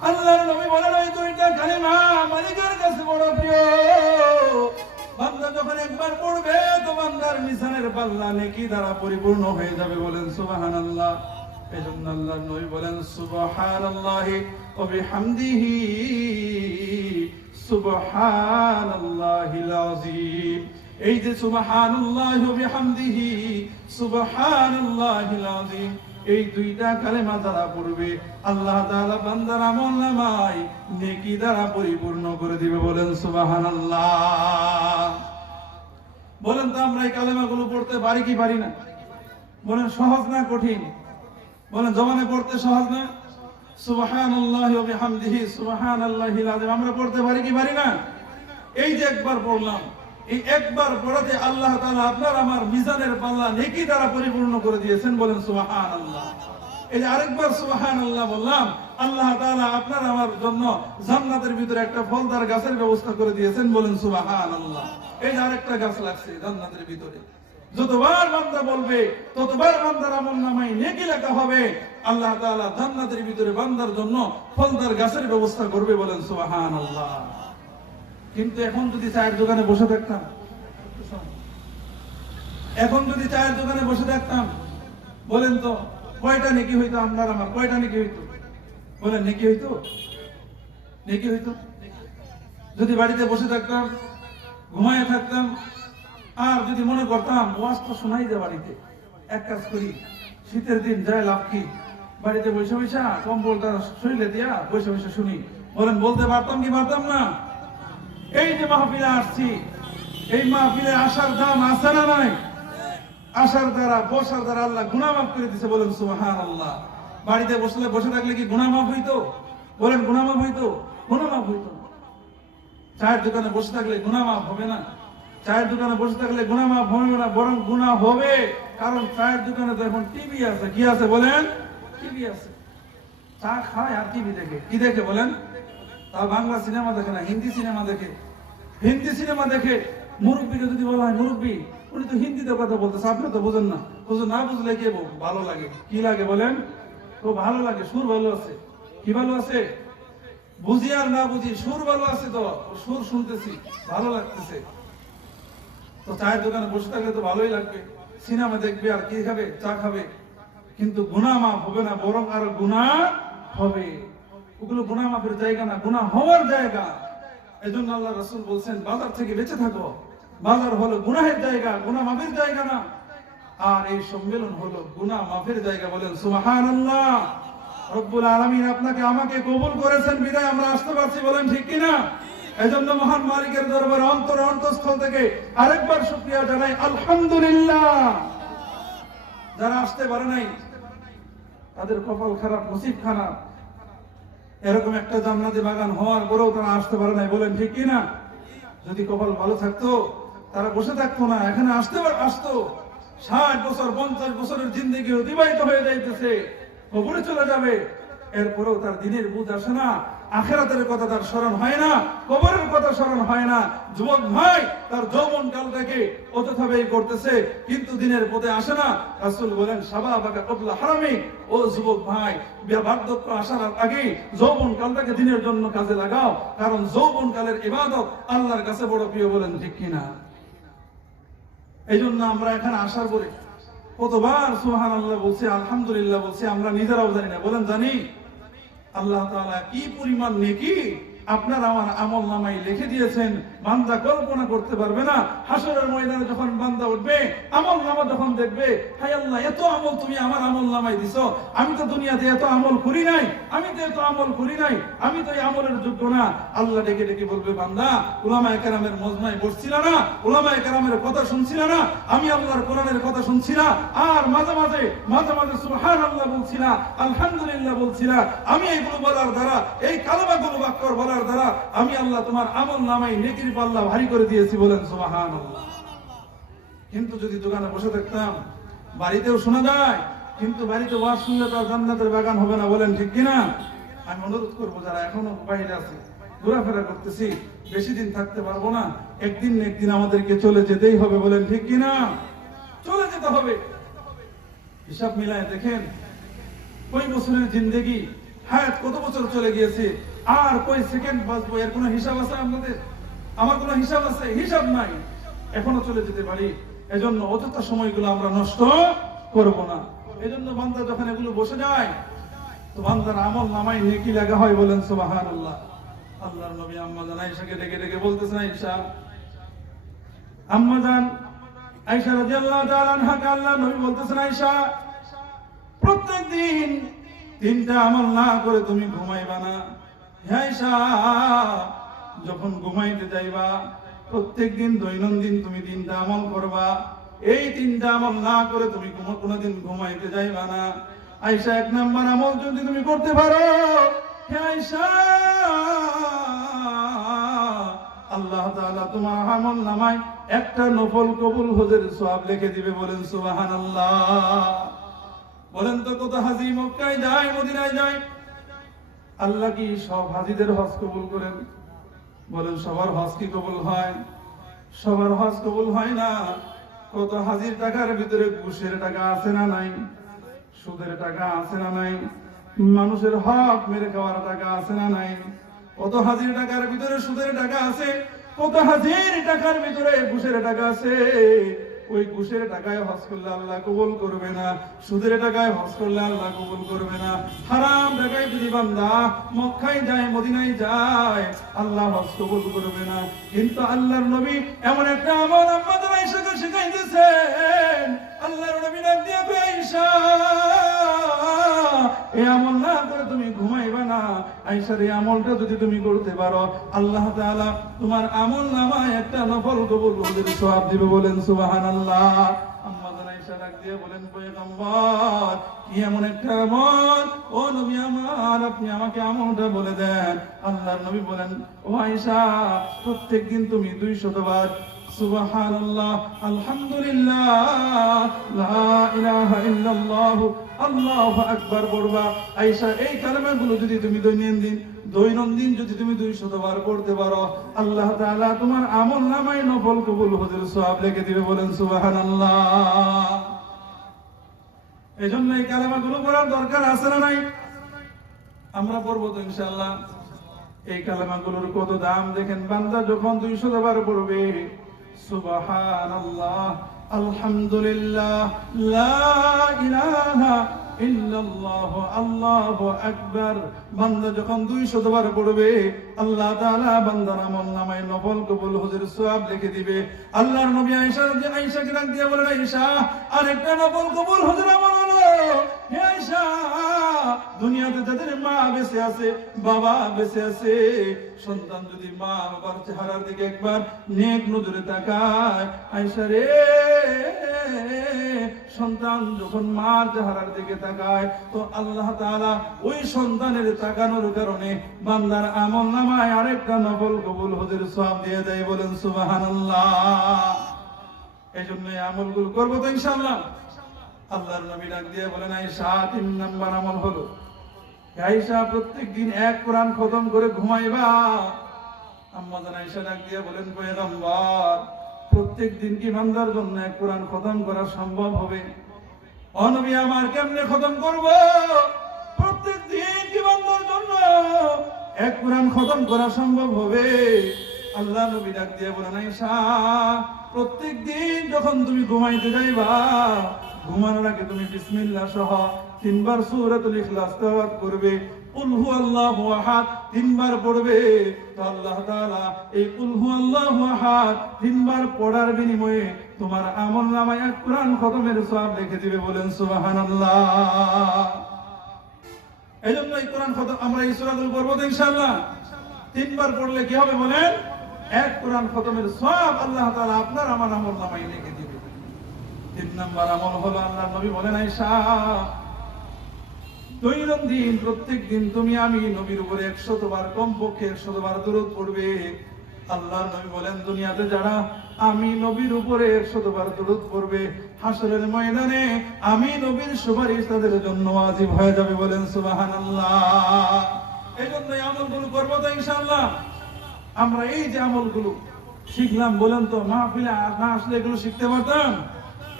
আল্লাহর নবী বলেন ওই দুইটা কালিমা মালিকের কাছে বড় প্রিয়। বান্দা যখন একবার পড়বে তো বান্দার মিজানের পাল্লা নেকি দ্বারা পরিপূর্ণ হয়ে যাবে। বলেন সুবহানাল্লাহ। এজন্য আল্লাহর নবী বলেন সুবহানাল্লাহি ওয়া বিহামদিহি সুবহানাল্লাহিল আযীম। এই যে সুবহানাল্লাহি ওয়া বিহামদিহি সুবহানাল্লাহিল আযীম, এই দুইটা কালেমা দ্বারা পড়বে আল্লাহ তাআলা বান্দার আমলনামায় নেকি দ্বারা পরিপূর্ণ করে দিবে। বলেন সুবহানাল্লাহ। বলেন তো আমরা এই কালেমাগুলো পড়তে পারি কি পারি না? বলেন সহজ না কঠিন? বলেন জবানে পড়তে সহজ না? সুবহানাল্লাহি ওয়া বিহামদিহি সুবহানাল্লাহিল আযীম আমরা পড়তে পারি কি পারি না? এই যে একবার পড়লাম, এই একবার পড়াতে আল্লাহ তাআলা আপনার আমার মিজানের পাল্লা নেকি দ্বারা পরিপূর্ণ করে দিয়েছেন। বলেন সুবহানাল্লাহ। এই যে আরেকবার সুবহানাল্লাহ বললাম, আল্লাহ তাআলা আপনার আমার জন্য জান্নাতের ভিতরে একটা ফলদার গাছের ব্যবস্থা করে দিয়েছেন। বলেন সুবহানাল্লাহ। এই যে আরেকটা গাছ লাগছে জান্নাতের ভিতরে, যতবার বান্দা বলবে ততবার বান্দার আমলনামায় নেকি লেখা হবে। আল্লাহ তাআলা জান্নাতের ভিতরে বান্দার জন্য ফলদার গাছের ব্যবস্থা করবে। বলেন সুবহানাল্লাহ। কিন্তু এখন যদি চায়ের দোকানে বসে থাকতাম, এখন যদি চায়ের দোকানে বসে থাকতাম, বলেন তো কয়টা নেকি হইতো? আপনার আমার কয়টা নেকি হইতো? বলেন নেকি হইতো? নেকি হইতো? যদি বাড়িতে বসে থাকতাম, ঘুমায় থাকতাম, আর যদি মনে করতাম ওয়াজ তো শোনাই যায় বাড়িতে, এক কাজ করি শীতের দিন যায় লাভ কি, বাড়িতে বসে বসে কম্বলটা শরীরে দিয়া বসে বসে শুনি। বলেন বলতে পারতাম কি পারতাম না? এই যে মাহফিলে আসছি, এই মাহফিলে আসার দাম আছে না নাই? আসার দ্বারা বসার দ্বারা আল্লাহ গুনাহ মাফ করে দিয়েছে। বলেন সুবহানাল্লাহ। বাড়িতে বসে থাকলে কি গুনাহ মাফ হইতো? বলেন গুনাহ মাফ হইতো? গুনাহ মাফ হইতো না। চায়ের দোকানে বসে থাকলে গুনাহ মাফ হবে না। চায়ের দোকানে বসে থাকলে গুনাহ মাফ হবে না, বরং গুনাহ হবে। কারণ চায়ের দোকানে তো এখন টিভি আছে। কি আছে বলেন? টিভি আছে। চা খায় আর টিভি দেখে। কি দেখে বলেন? তা বাংলা সিনেমা দেখে না, হিন্দি সিনেমা দেখে। হিন্দি সিনেমা দেখে। মুরব্বীকে যদি বলা হয় মুরব্বী উনি তো হিন্দিতে কথা বলতেছে, আপনি তো বুঝেন না। বুঝুন না বুঝলে কি ভালো লাগে? কি লাগে বলেন? তো ভালো লাগে, সুর ভালো আছে। কি ভালো আছে? বুঝি আর না বুঝি সুর ভালো আছে, তো সুর শুনতেছি ভালো লাগতেছে। তো চায়ের দোকানে বসে থাকলে তো ভালোই লাগবে, সিনেমা দেখবে আর কি খাবে? চা খাবে। কিন্তু গুনাহ মাফ হবে না, বরং আর গুনাহ হবে। ওগুলো গুনাহ মাফের জায়গা না, গুনাহ হওয়ার জায়গা। এজন্য আল্লাহ রাসূল বলছেন বাজার থেকে বেঁচে থাকো। বাজার হলো গুনাহের জায়গা, গুনাহ মাফের জায়গা না। আর এই সম্মেলন হলো গুনাহ মাফের জায়গা। বলেন সুবহানাল্লাহ। রব্বুল আলামিন আপনাকে আমাকে কবুল করেছেন বিদায় আমরা আসতে পারছি। বলেন ঠিক কিনা? এজন্য মহান মালিকের দরবারে অন্তরস্থল থেকে আরেকবার শুকরিয়া জানাই আলহামদুলিল্লাহ। যারা আসতে পারে নাই তাদের কপাল খারাপ, নসিব খারাপ। এরকম একটা জান্নাতি বাগান হওয়ার পরেও তারা আসতে পারে নাই। বলেন ঠিক কিনা? যদি কপাল ভালো থাকতো তারা বসে থাকতো না, এখানে আসতো। 60 বছর 50 বছরের জিন্দেগি অতিবাহিত হয়ে যাইতেছে, কবরে চলে যাবে, এরপরেও তার দিনের বুঝ আসে না, আখিরাতের কথা তার স্মরণ হয় না, কবরের কথা স্মরণ হয় না। যুবক ভাই তার যৌবন কালটাকে অযথা ব্যয় করতেছে, কিন্তু দিনের পথে আসে না। রাসূল বলেন শাবাবাকা ক্বাবলা হারামিক, ও যুবক ভাই বার্ধক্য আসার আগে যৌবন কালটাকে দিনের জন্য কাজে লাগাও, কারণ যৌবন কালের ইবাদত আল্লাহর কাছে বড় প্রিয়। বলেন ঠিক কিনা? এই জন্য আমরা এখানে আসার পরে কতবার সুবহানাল্লাহ বলছি, আলহামদুলিল্লাহ বলছি, আমরা নিজেরাও জানি না। বলেন জানি? আল্লাহ তাআলা কি পরিমাণ নেকি আপনার আমার আমল নামায় লিখে দিয়েছেন, বান্দা কল্পনা করতে পারবে না। হাসরের ময়দানে যখন বান্দা উঠবে, আমল নামা যখন দেখবে, হায় আল্লাহ, এত আমল তুমি আমার আমল নামায় দিছো, আমি তো দুনিয়াতে এত আমল করি নাই, আমি তো এত আমল করি নাই, আমি তো এই আমলের যোগ্য না। আল্লাহ ডেকে ডেকে বলবে, বান্দা উলামায়ে কেরামের মজমায় বসছিল না, উলামায়ে কেরামের কথা শুনছিল না, আমি আল্লাহর কোরআনের কথা শুনছিল, আর মাঝে মাঝে সুবহানাল্লাহ বলছিল, আলহামদুলিল্লাহ বলছিল। আমি এইগুলো বলার দ্বারা, এই কালেমাগুলো বাক্য বলার দ্বারা আমি আল্লাহ তোমার আমল নামাই নেকির পাল্লা ভারী করে দিয়েছি। বলেন সুবহানাল্লাহ। কিন্তু যদি দোকানে বসে থাকতাম, বাড়িতেও শোনা যায়, কিন্তু বাড়িতে ওয়াজ শুনলে তো জান্নাতের বাগান হবে না। বলেন ঠিক কিনা? আমি অনুরোধ করবো যারা এখনো বাইরে আছে, ঘোরাফেরা করতেছি, বেশি দিন থাকতে পারবো না, একদিন না একদিন আমাদেরকে চলে যেতেই হবে। বলেন ঠিক কিনা? চলে যেতে হবে। হিসাব মিলায় দেখেন, কই বছরের জিন্দেগি, হায়াত কত বছর চলে গিয়েছে, আর কই সেকেন্ড বাঁচবো, এর কোনো হিসাব আছে আমাদের? আমার কোনো হিসাব আছে? হিসাব নাই। এখনো চলে যেতে পারি। এজন্য অযথা সময়গুলো আমরা নষ্ট করব না। এজন্য বান্দা যখন এগুলো বসে যায়, তো বান্দার আমল নামায় নেকি লাগা হয়। বলেন সুবহানাল্লাহ। আল্লাহর নবী আম্মা জান আয়েশাকে ডেকে ডেকে বলতেছেন, আয়েশা, আম্মা জান আয়েশা রাদিয়াল্লাহু তাআলা আনহাকে আল্লাহর নবী বলতেছেন, আয়েশা, প্রত্যেকদিন তিনটা আমল না করে তুমি ঘুমাইবা না। হে আয়েশা, যখন ঘুমাইতে যাইবা প্রত্যেকদিন দৈনন্দিন তুমি তিনটা আমল করবা। এই তিনটা আমল না করে তুমি কোনোদিন ঘুমাইতে যাইবা না। আয়েশা, এক নাম্বার আমল যদি তুমি করতে পারো, হে আয়েশা, আল্লাহ তাআলা তোমার আমল নামায় একটা নফল কবুল হজের সওয়াব লিখে দিবে। বলেন সুবহানাল্লাহ। বলেন তো, কত হাজি মক্কায় যায়, মদিনায় যায়, আল্লাহ কি সব হাজিদের হজ কবুল করেন? বলেন সবার হজ কি কবুল হয়? সবার হজ কবুল হয় না। কত হাজির টাকার ভিতরে ঘুষের টাকা আছে না নাই? সুদের টাকা আছে না নাই? মানুষের হক মেরে খাওয়ার টাকা আছে না নাই? কত হাজির টাকার ভিতরে সুদের টাকা আছে, কত হাজির টাকার ভিতরে ঘুষের টাকা আছে। ওই ঘুষের টাকায় হজ করলে আল্লাহ কবুল করবে না, সুদের টাকায় হজ করলে আল্লাহ কবুল করবে না। হারাম টাকায় যদি বান্দা মক্কায় যায়, মদিনায় যায়, আল্লাহ হজ কবুল করবে না। কিন্তু আল্লাহর নবী এমন একটা আমল আম্মা জান আয়েশাকে শিখাইতেছেন। আল্লাহর নবী ডাক দিয়ে, আয়েশা, এই আমল না করে তুমি ঘুমাইবা না। আয়েশার এই আমলটা যদি তুমি করতে পারো, আল্লাহ তাআলা তোমার আমল নামায় একটা নফল কবুল হজের সওয়াব দিবে। বলেন সুবহানাল্লাহ। আম্মা জান আয়েশা ডাক দিয়ে বলেন, পয়গম্বর, কি এমন একটা আমল, ও নবী আমার, আপনি আমাকে আমলটা বলে দেন। আল্লাহর নবী বলেন, ও আয়েশা, প্রত্যেকদিন তুমি 200 বার সুবহানাল্লাহ, আলহামদুলিল্লাহ, লা ইলাহা ইল্লাল্লাহ, আল্লাহু আকবার পড়বা। আয়েশা, এই কালেমাগুলো যদি তুমি দৈনন্দিন যদি তুমি 200 বার পড়তে পারো, আল্লাহ তাআলা তোমার আমল নামায় নফল কবুল হজের সওয়াব লিখে দিবে। বলেন সুবহানাল্লাহ। এজন্য এই কালেমাগুলো পড়ার দরকার আছে না নাই? আমরা পড়বো তো ইনশাআল্লাহ। এই কালেমাগুলোর কত দাম দেখেন। বান্দা যখন 200 বার পড়বে, সুবহানাল্লাহ, আলহামদুলিল্লাহ, লা ইলাহা ইল্লাল্লাহ, আল্লাহু আকবার, বান্দা যখন 200 বার পড়বে, আল্লাহ তাআলা বান্দার আমল নামায় নফল কবুল হজের সওয়াব লিখে দিবে। আল্লাহর নবী আয়েশাকে ডাক দিয়ে বলেন, আয়েশা, আরেকটা নফল কবুল হজের আমল হলো, হে আয়েশা, দুনিয়াতে যাদের মা বেঁচে আছে, বাবা বেঁচে আছে, সন্তান যদি মা বাবার চেহারার দিকে একবার নেক নজরে তাকায়, আয়েশা রে, সন্তান যখন মার চেহারার দিকে তাকায়, তো আল্লাহ তাআলা ওই সন্তানের তাকানোর কারণে বান্দার আমল নামায় আরেকটা নফল কবুল হজের সওয়াব দিয়ে দেয়। বলেন সুবহানাল্লাহ। এই জন্য এই আমলগুলো করবো তো ইনশাআল্লাহ। আল্লাহর নবী ডাক দিয়ে বলেন, আয়েশা, 3 নাম্বার আমল হলো, আয়েশা, প্রত্যেকদিন 1 কোরআন খতম করে ঘুমাইবা। আম্মা জান আয়েশা ডাক দিয়ে বলেন, পয়গম্বর, প্রত্যেকদিন কি বান্দার জন্য 1 কোরআন খতম করা সম্ভব হবে? ও নবী আমার, কেমনে খতম করব? প্রত্যেকদিন কি বান্দার জন্য 1 কোরআন খতম করা সম্ভব হবে? আল্লাহ নবী ডাক দিয়ে বলেন, আয়েশা, প্রত্যেকদিন যখন তুমি ঘুমাইতে যাইবা, ঘুমানোর আগে তুমি বিসমিল্লাহ সহ 3 বার সূরাতুল ইখলাস তেলাওয়াত করবে, কুল হুয়াল্লাহু আহাদ 3 বার পড়বে। তো আল্লাহ তাআলা এই কুল হুয়াল্লাহু আহাদ 3 বার পড়ার বিনিময়ে তোমার আমলনামায় কোরআন খতমের সওয়াব লিখে দিবে। বলেন সুবহানাল্লাহ। এইজন্য এই কোরআন খতম আমরা এই সূরাগুলো পড়ব তো ইনশাআল্লাহ। 3 বার পড়লে কি হবে বলেন? এক কোরআন খতমের সওয়াব আল্লাহ তাআলা আপনার আমার আমলনামায় লিখে দিবে। 3 নাম্বার আমল হলো, আল্লাহর নবী বলেন, আয়েশা, দৈনন্দিন প্রত্যেক দিন তুমি আমি নবীর উপরে 100 বার, কমপক্ষে 100 বার দরুদ পড়বে। আল্লাহর নবী বলেন, দুনিয়াতে যারা আমি নবীর উপরে 100 বার দরুদ পড়বে, হাসরের ময়দানে আমি নবীর সুপারিশ তাদের জন্য ওয়াজিব হয়ে যাবে। বলেন সুবহানাল্লাহ। এই জন্য এই আমলগুলো করবো তো ইনশাআল্লাহ। আমরা এই যে আমলগুলো শিখলাম, বলেন তো মাহফিলে না আসলে এগুলো শিখতে পারতাম?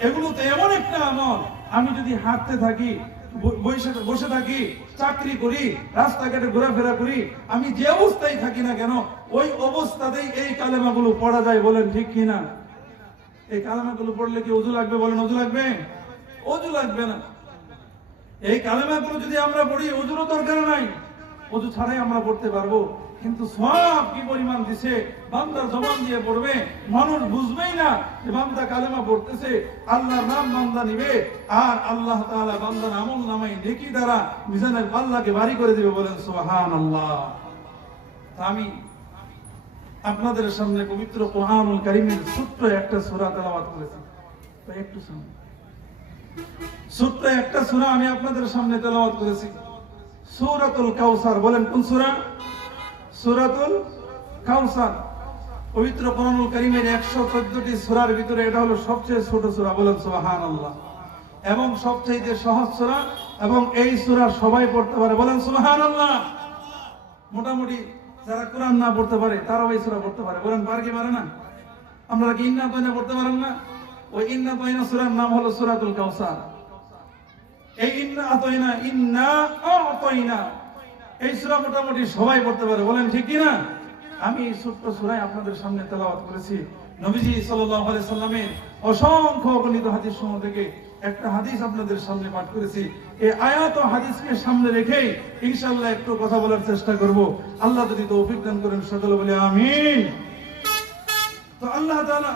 এগুলো তো এমন একটা আমল, আমি যদি হাঁটতে থাকি, বসে থাকি, চাকরি করি, রাস্তাঘাটে ঘোরাফেরা করি, আমি যে অবস্থায় থাকি না কেন, ওই অবস্থাতেই এই কালেমাগুলো পড়া যায়। বলেন ঠিক কিনা? এই কালেমাগুলো পড়লে কি ওযু লাগবে? বলেন ওযু লাগবে? ওযু লাগবে না। এই কালেমাগুলো যদি আমরা পড়ি, ওযুরও দরকার নাই, ওযু ছাড়াই আমরা পড়তে পারবো। কিন্তু সওয়াব কি পরিমাণ দিছে, বান্দা জবান দিয়ে পড়বে, মানুষ বুঝবেই না যে বান্দা কালেমা পড়তেছে। আল্লাহর নাম বান্দা নিবে, আর আল্লাহ তাআলা বান্দার আমলনামায় নেকি দ্বারা মিজানের পাল্লাকে ভারী করে দিবে। বলেন সুবহানাল্লাহ। আমি আপনাদের সামনে পবিত্র কোরআনুল কারীমের ছোট্ট একটা সূরা তেলাওয়াত করেছি, তো একটু শুনুন। ছোট্ট একটা সূরা আমি আপনাদের সামনে তেলাওয়াত করেছি, সূরাতুল কাউসার। বলেন কোন সূরা? সূরাতুল কাউসার। পবিত্র কোরআনুল কারীমের 114টি সূরার ভিতরে এটা হলো সবচেয়ে ছোট সূরা। বলেন সুবহানাল্লাহ। এবং সবচেয়ে সহজ সূরা, এবং এই সূরা সবাই পড়তে পারে। বলেন সুবহানাল্লাহ। মোটামুটি যারা কোরআন না পড়তে পারে তারাও এই সূরা পড়তে পারে। বলেন পারে কি পারে না? আপনারা কি ইন্না তাইনা পড়তে পারেন না? ওই ইন্না তাইনা সূরার নাম হলো সূরাতুল কাউসার। এই ইন্না আতাইনা, ইন্না আতাইনা, এই সূরা মোটামুটি সবাই পড়তে পারে। বলেন ঠিক কি না? আমি এই ছোট্ট সূরায় আপনাদের সামনে তেলাওয়াত করেছি নবীজি সাল্লাল্লাহু আলাইহি সাল্লামের অসংখ্য অগণিত হাদিস সমূহ থেকে একটা হাদিস আপনাদের সামনে পাঠ করেছি। এই আয়াত ও হাদিসকে সামনে রেখে ইনশাআল্লাহ একটু কথা বলার চেষ্টা করব। আল্লাহ যদি তৌফিক দান করেন সকলে বলে আমিন। তো আল্লাহ তাআলা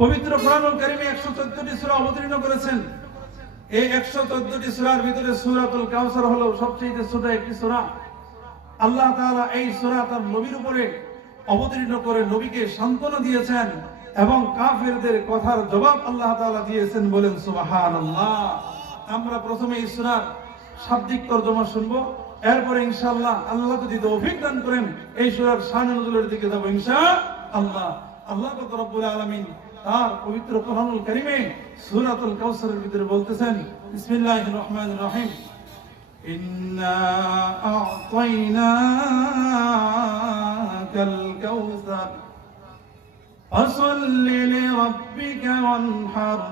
পবিত্র কোরআনুল কারীমে 114টি সূরা অবতীর্ণ করেছেন। এই 114টি সূরার ভিতরে সূরাতুল কাউসার হলো সবচেয়ে ছোট একটি সূরা। আল্লাহ তাআলা এই সূরা তার নবীর উপরে অবতীর্ণ করে নবীকে সান্ত্বনা দিয়েছেন, এবং কাফেরদের কথার জবাব আল্লাহ তাআলা দিয়েছেন। বলেন সুবহানাল্লাহ। আমরা প্রথমে এই সূরার শাব্দিক তরজমা শুনবো, এরপরে ইনশাআল্লাহ আল্লাহ যদি তৌফিক দান করেন এই সূরার শানে নুজুলের দিকে যাব ইনশাআল্লাহ। আল্লাহ পাক রব্বুল আলামিন তার পবিত্র কোরআনুল কারীমে সূরাতুল কাউসারের ভিতরে বলতেছেন, বিসমিল্লাহির রহমানির রহিম, ইন্না আ'তাইনাকাল কাউসার ফাসাল্লি লিরাব্বিকা ওয়ানহার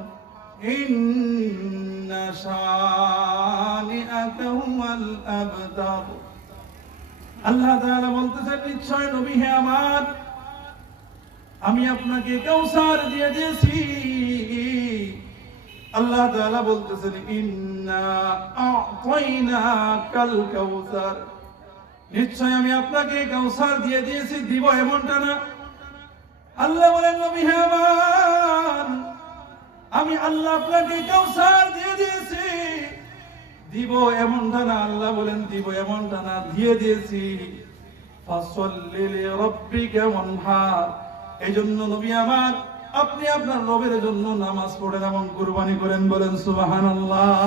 ইন্না শানিআকা হুয়াল আবতার। আল্লাহ তাআলা বলতেছেন, নিশ্চয় নবী হে আমার, আমি আপনাকে কাউসার দিয়ে দিয়েছি। আল্লাহ তাআলা বলতেছেন, ইন্না আ'তাইনাকাল কাউসার, নিশ্চয় আমি আপনাকে কাউসার দিয়ে দিয়েছি। দিব এমনটা না। আল্লাহ বলেন, নবী হে আমার, আমি আল্লাহ আপনাকে কাউসার দিয়ে দিয়েছি। দিব এমনটা না। আল্লাহ বলেন, দিব এমনটা না, দিয়ে দিয়েছি। ফাসাল্লি লিরাব্বিকা ওয়ানহার, এই জন্য নবী আমার, আপনি আপনার রবের জন্য নামাজ পড়েন এবং কুরবানি করেন। বলেন সুবহানাল্লাহ।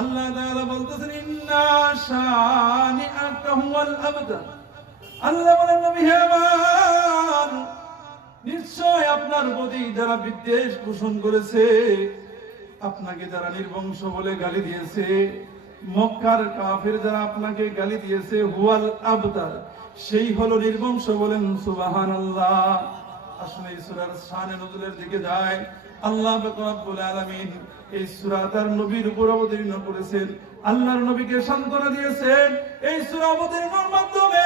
আল্লাহ তাআলা বলতেছেন, ইন্না শানিআকা হুয়াল আবতার। আল্লাহ বলেন, নবী হে আমার, নিশ্চয় আপনার প্রতি যারা বিদ্বেষ পোষণ করেছে, আপনাকে যারা নির্বংশ বলে গালি দিয়েছে, মক্কার কাফির যারা আপনাকে গালি দিয়েছে, হুয়াল আবতার, সেই হলো নির্বংশ। বলেন সুবহানাল্লাহ। আসলে এই সূরার শানে নুজুলের দিকে যায়। আল্লাহ পাক রব্বুল আলামিন এই সূরা তার নবীর উপর অবতীর্ণ করেছেন, আল্লাহর নবীকে সান্ত্বনা দিয়েছেন। এই সূরা অবতীর্ণের মাধ্যমে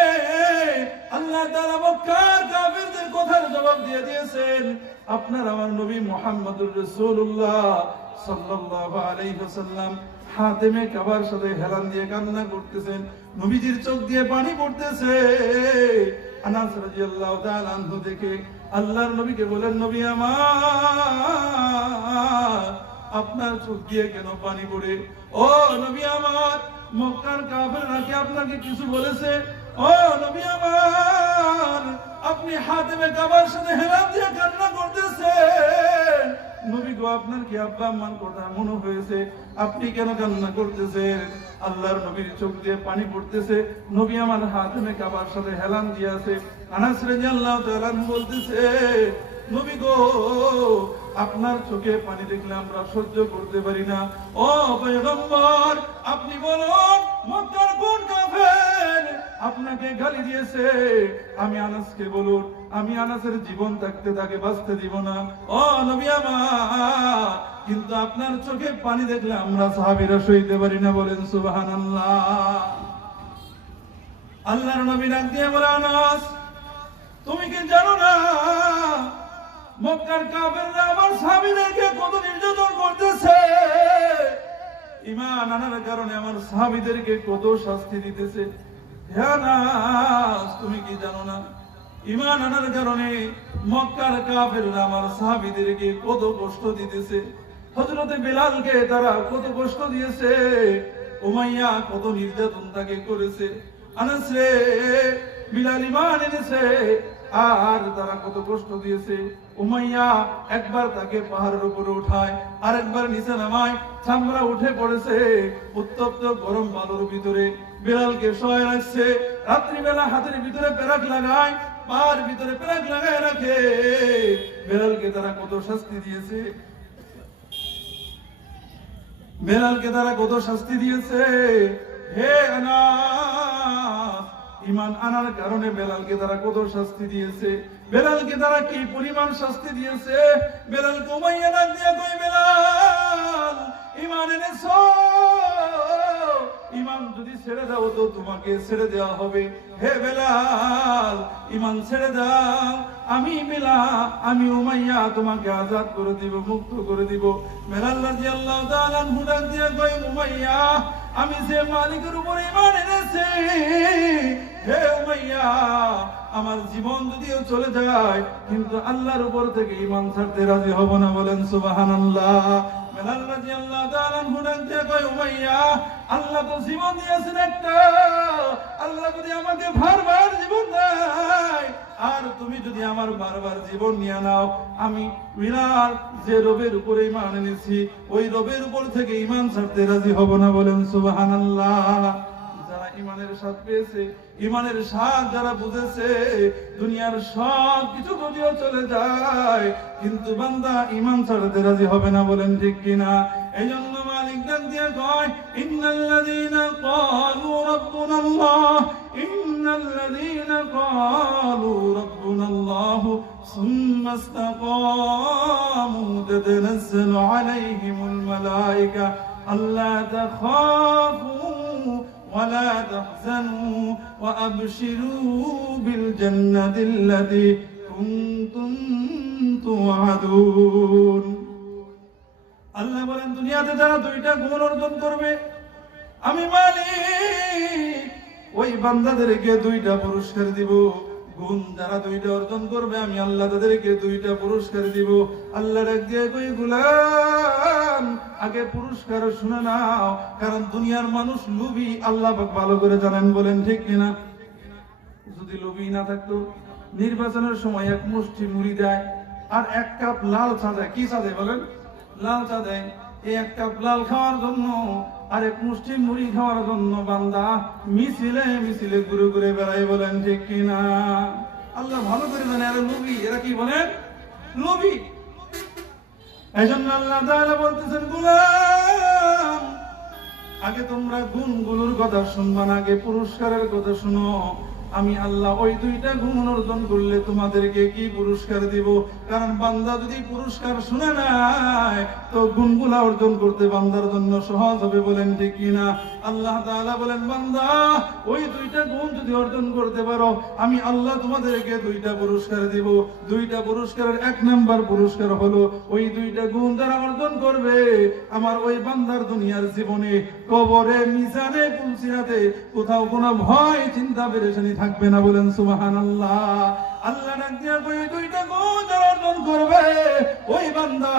আল্লাহ তাআলা মক্কার কাফেরদের কথার জবাব দিয়ে দিয়েছেন। আপনার আমার নবী মুহাম্মদুর রাসূলুল্লাহ সাল্লাল্লাহু আলাইহি ওয়াসাল্লাম হাতেমে কাবার সাথে হেলান দিয়ে কান্না করতেছেন, নবীজির চোখ দিয়ে পানি পড়তেছে। আনাস রাদিয়াল্লাহু তাআলা আনহু দেখে আল্লাহর নবীকে বলেন, নবী আমার, আপনার চোখ দিয়ে কেন পানি পড়ে? ও নবী আমার, মক্কার কাফেররা কি আপনাকে কিছু বলেছে? ও নবী আমার, আপনি হাতেমে কাবার সাথে হেলান দিয়ে কান্না করতেছেন। নবী গো, আপনার কি আব্বা আম্মার কথা মনে হয়েছে? আপনি কেন কান্না করতেছেন? আল্লাহর নবীর চোখ দিয়ে পানি পড়তেছে, নবী আমার হাতেমে কাবার সাথে হেলান দিয়ে আছে। আনাস রাদিয়াল্লাহু তাআলা বলতেছে, নবী গো, আপনার চোখে পানি দেখলে আমরা সহ্য করতে পারি না। ও পয়গম্বর, আপনি বলুন মক্কার কোন কাফের আপনাকে গালি দিয়েছে? আমি আনাসকে বলুন, আমি আনাসের জীবন থাকতে তাকে বাঁচতে দিব না। ও নবী আমার, কিন্তু আপনার চোখে পানি দেখলে আমরা সাহাবীরা সইতে পারি না। বলেন সুবহানাল্লাহ। আল্লাহর নবী ডাক দিয়ে বলে, আনাস, তুমি কি জানো না মক্কার কাফেররা আমার সাহাবীদেরকে কত নির্যাতন করতেছে? ঈমান আনার কারণে আমার সাহাবীদেরকে কত শাস্তি দিতেছে। হে আনাস, তুমি কি জানো না ঈমান আনার কারণে মক্কার কাফেররা আমার সাহাবীদেরকে কত কষ্ট দিতেছে? হযরত বিলালকে তারা কত কষ্ট দিয়েছে, উমাইয়া কত নির্যাতন তাকে করেছে। আনাস রে, বিলাল ঈমান এনেছে আর তারা কত কষ্ট দিয়েছে। উমাইয়া একবার তাকে পাহাড়ের উপরে উঠায়, আর একবার নিচে নামায়, চামড়া উঠে পড়েছে। উত্তপ্ত গরম বালুর ভিতরে বিলালকে শোয় রাখছে। রাত্রিবেলা হাতের ভিতরে পেরাক লাগায়, পায়ের ভিতরে পেরাক লাগায় রাখে। বিলালকে তারা কত শাস্তি দিয়েছে, বিলালকে তারা কত শাস্তি দিয়েছে। হে আনাস, ঈমান আনার কারণে বেলালকে তারা কত শাস্তি দিয়েছে, বেলালকে তারা কি পরিমাণ শাস্তি দিয়েছে। বেলাল উমাইয়া ডাক দিয়া কই, বেলাল, ঈমান এনেছো, ঈমান যদি ছেড়ে দাও তো তোমাকে ছেড়ে দেওয়া হবে। হে বেলাল, ঈমান ছেড়ে দাও, আমি বেলাল, আমি উমাইয়া তোমাকে আজাদ করে দিব, মুক্ত করে দিব। বেলাল রাদিয়াল্লাহু তাআলা আনহু ডাক দিয়া কই, উমাইয়া, আমি যে মালিকের উপর ঈমান এনেছি, হে উমাইয়া, আমার জীবন যদিও চলে যায় কিন্তু আল্লাহর উপর থেকে ঈমান ছাড়তে রাজি হব না। বলেন সুবহানাল্লাহ। বেলাল রাদিয়াল্লাহু তাআলা আনহু ডাক দিয়া কই, উমাইয়া, আল্লাহ তো জীবন দিয়েছেন একটা, আল্লাহ যদি আমাকে বারবার জীবন দেয় আর তুমি যদি আমার বারবার জীবন নিয়ে নাও, আমি বিরাট যে রবের উপরে ঈমান এনেছি ওই রবের উপর থেকে ঈমান ছাড়তে রাজি হব না। বলেন সুবহানাল্লাহ। যারা ঈমানের স্বাদ পেয়েছে, ঈমানের স্বাদ যারা বুঝেছে, দুনিয়ার সব কিছু যদিও চলে যায় কিন্তু বান্দা ঈমান ছাড়তে রাজি হবে না। বলেন ঠিক কিনা? এইজন্য মালিক ডাক দিয়ে কয়, ইন্নাল্লাযীনা ক্বালু রাব্বুনাল্লাহ, ইন্নাল্লাযীনা ক্বালু রাব্বুনাল্লাহ সুম্মা ইসতাকামু তাতানাজ্জালু আলাইহিমুল মালায়েকা আল্লা তাখাফু ولا تحزنوا وأبشروا بالجنة التي كنتم توعدون। আল্লাহ বলেন, দুনিয়াতে যারা দুইটা গুণ অর্জন করবে, আমি মালিক ওই বান্দাদেরকে দুইটা পুরস্কার দিব। গুণ যারা দুইটা অর্জন করবে, আমি আল্লাহ তাদেরকে দুইটা পুরস্কার দিব। আল্লাহ ডাক দিয়ে কই, গোলাম, আগে পুরস্কার শুনে নাও, কারণ দুনিয়ার মানুষ লোভী, আল্লাহ পাক ভালো করে জানেন। বলেন ঠিক কিনা? যদি লোভী না থাকতো, নির্বাচনের সময় এক মুষ্টি মুড়ি দেয় আর এক কাপ লাল চা দেয়। কি চা দেয় বলেন? লাল চা দেয়। এই এক কাপ লাল খাওয়ার জন্য আর এক মুষ্টি মুড়ি খাওয়ার জন্য বান্দা মিছিলে মিছিলে ঘুরে ঘুরে বেড়ায়। বলেন ঠিক কিনা? আল্লাহ ভালো করে জানে এরা লোভী। এরা কি বলেন? লোভী। এই জন্য আল্লাহ তাআলা বলতেছেন, গোলাম, আগে তোমরা গুণগুলোর কথা শুনবা না, আগে পুরস্কারের কথা শুনো। আমি আল্লাহ ওই দুইটা গুণ অর্জন করলে তোমাদেরকে কি পুরস্কার দিব। কারণ বান্দা যদি পুরস্কার শুনে নেয় তো গুণগুলা অর্জন করতে বান্দার জন্য সহজ হবে, বলেন ঠিক কিনা? আল্লাহ তাআলা বলেন, বান্দা ওই দুইটা গুণ যদি অর্জন করতে পারো আমি আল্লাহ তোমাদেরকে দুইটা পুরস্কার দিব। দুইটা পুরস্কারের এক নাম্বার পুরস্কার হলো ওই দুইটা গুণ যারা অর্জন করবে আমার ওই বান্দার দুনিয়ার জীবনে কবরে, মিজানে, পুলসিরাতে কোথাও কোনো ভয় চিন্তা পেরেশানি থাকবে না, বলেন সুবহানাল্লাহ। আল্লাহ ডাক দিয়া ওই দুইটা গুণ যারা অর্জন করবে ওই বান্দা